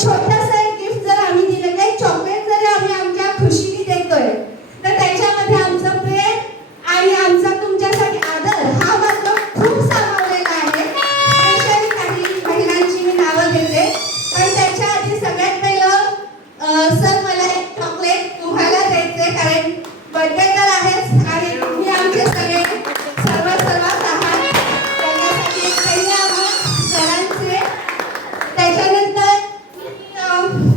छोटंसं एक गिफ्ट जर आम्ही दिलं, काही चॉकलेट जरी आम्ही आमच्या खुशीने देतोय, तर त्याच्यामध्ये आमचं प्रेम आणि आमचा तुमच्यासाठी आदर हा मात्र खूप सामावलेला आहे. स्पेशली काही महिलांची मी नावं घेते, पण त्याच्या आधी सगळ्यात पहिलं सर मला एक चॉकलेट तुम्हाला द्यायचे, कारण बर्थडे तर आहेच आणि तुम्ही आमचे सगळे सर्वात आहात. त्याच्यासाठी एक पहिले आम्हाला सरांचे, त्याच्यानंतर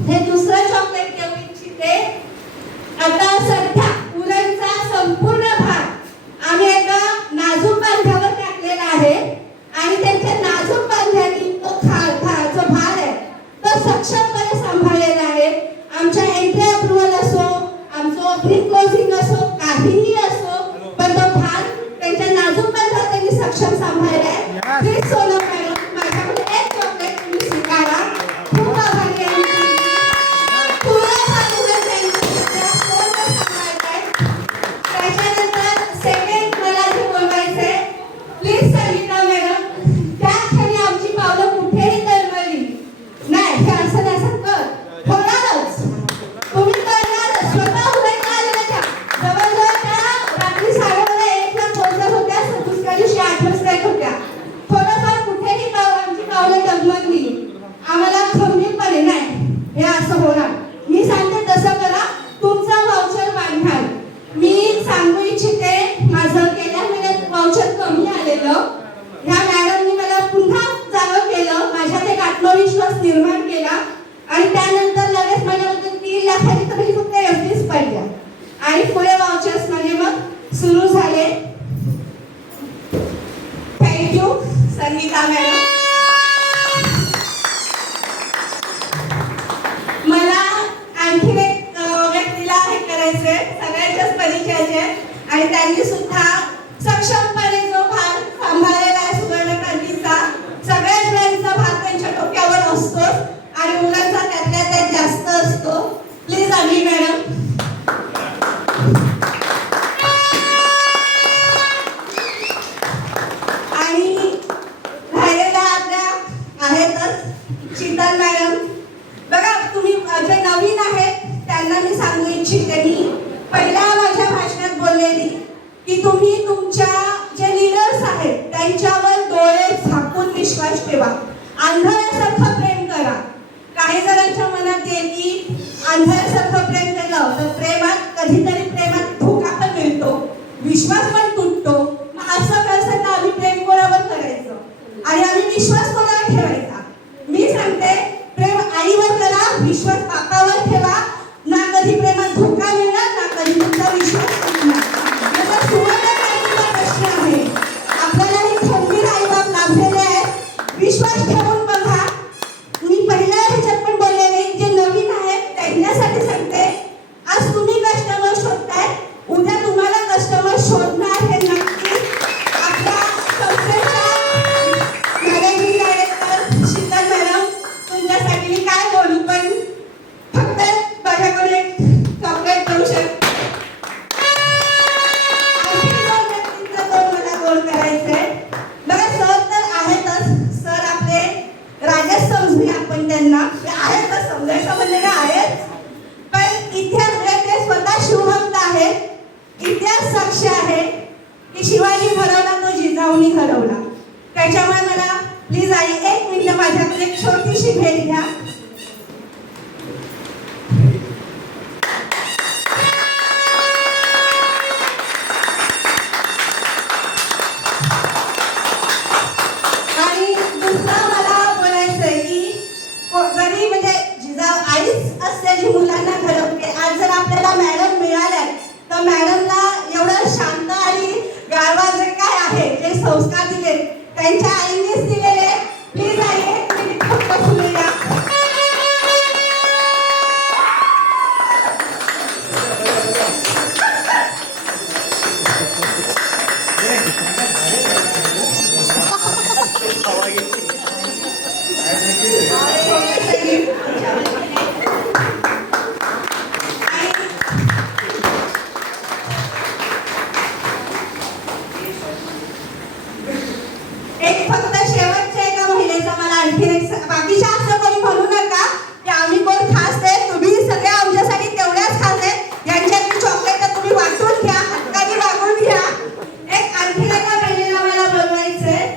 हे दुसरं चॉकलेट देऊ इच्छिते. आता सध्या उरणचा संपूर्ण भाग आम्ही एका नाजूक बांध्यावर टाकलेला आहे आणि त्यांच्या नाजूक बांध्यानी तो जो भार आहे तो सक्षमपणे सांभाळलेला आहे. आमच्या एंट्री अप्रुव्हल असो, आमचं प्री क्लोजिंग असो, काहीही असो, पण तो भार त्यांच्या नाजूक बांध्यावर त्यांनी सक्षम सांभाळलाय. प्लीज सोनम मॅडम, माझ्याकडे एक चॉकलेट तुम्ही स्वीकारा. खूप आभारी आहे. त्याच्यानंतर सेकंड मला जे बोलवायचंय, प्लीज संगीता मॅडम, त्या क्षणी आमची पावलं कुठेही तळमळली नाही. हे असं नसं कर होणारच, तुम्ही करणारच. स्वतः उभे आलेल्या त्या जवळजवळ त्या रात्री 1:30 ला पोहोचत होत्या, दुसऱ्या दिवशी 8 वाजता येत होत्या. थोडंफार कुठेही आमची पावलं डगमगली. आम्हाला खंबीरपणे नाही हे असं होणार, मी सांगते तसं करा, तुमचा वाउचर वाढणार. मी सांगू इच्छिते, माझं गेल्या महिन्यात वाउचर कमी आलेलं, ह्या मॅडमनी मला पुन्हा जागं केलं, माझ्यात एक आत्मविश्वास निर्माण केला आणि त्यानंतर लगेच माझ्याबद्दल 3 लाखाची तर मी फक्त FDs पाहिल्या आणि पुढे वाउचर्स म्हणजे मग सुरू झाले. Thank you Sangeeta madam. मला आणखी एक व्यक्तीला हे करायचंय, सगळ्यांच्याच परिचयाचे आणि त्यांनी सुद्धा सक्षमपणे जो भार सांभाळलेला आहे सुवर्ण क्रांतीचा, सगळ्याच वेळेचा भार त्यांच्या डोक्यावर असतो आणि मुलांचा त्यातल्या त्यात जास्त असतो. प्लीज आम्ही मॅडम. आणि राहिलेल्या आपल्या आहेतच शीतल मॅडम. बघा, तुम्ही जे नवीन आहेत त्यांना मी सांगू इच्छिते, मी पहिल्या माझ्या भाषणात बोललेली की तुम्ही तुमच्या जे लीडर्स आहेत त्यांच्यावर डोळे झाकून विश्वास ठेवा, आंधळ्यासारखं प्रेम करा. काही जणांच्या मनात येईल की आंधळ्यासारखं प्रेम केलं तर प्रेमात कधीतरी प्रेमात धोका पण मिळतो, विश्वास पण तुटतो. मग असं कसं आम्ही प्रेम कोणावर करायचं आणि आम्ही विश्वास कोणावर ठेवायचा? मी सांगते, प्रेम आईवर करा, विश्वास बापावर ठेवा. ना कधी प्रेमात धोका मिळणार, ना कधी तुमचा विश्वास तुटणार. याचा सुवर्ण क्रांतीचा प्रश्न आहे. आपल्याला हे खंबीर आईबाप लाभलेले आहेत, विश्वास ठेवून बघा. मी पहिल्या ह्याच्यात पण बोललेले, जे नवीन आहेत त्यांच्यासाठी सांगते, आज तुम्ही कस्टमर शोधताय, उद्या तुम्हाला कस्टमर शोधणार हे नक्की. आपल्या संस्थेच्या मॅनेजिंग डायरेक्टर शीतल मॅडम, तुमच्यासाठी मी काय बोलू, पण फक्त माझ्याकडे एक चॉकलेट देऊ शकते. आणखी 2 व्यक्तींचा मला गोल करायचंय. बघा, सर तर आहेतच, सर आपले राजेश समजूया आपण त्यांना, आहेतच, समजायचं म्हणजे काय आहेच, पण इतिहास ते स्वतः शिवभक्त आहेत. इतिहास साक्षी आहे की शिवाजी हरवला तो जिजाऊनी हरवला. त्याच्यामुळे मला प्लीज आई 1 मिनिट माझ्याकडे एक छोटीशी भेट घ्या. आणि दुसरं मला बोलायचंय की जरी म्हणजे जिजाऊ आईच असते जी मुलांना घडवते, आज जर आपल्याला मॅडम मिळाल्या तर मॅडमला एवढं शांत आणि गारवा जे काय आहे, जे संस्कार दिले त्यांच्या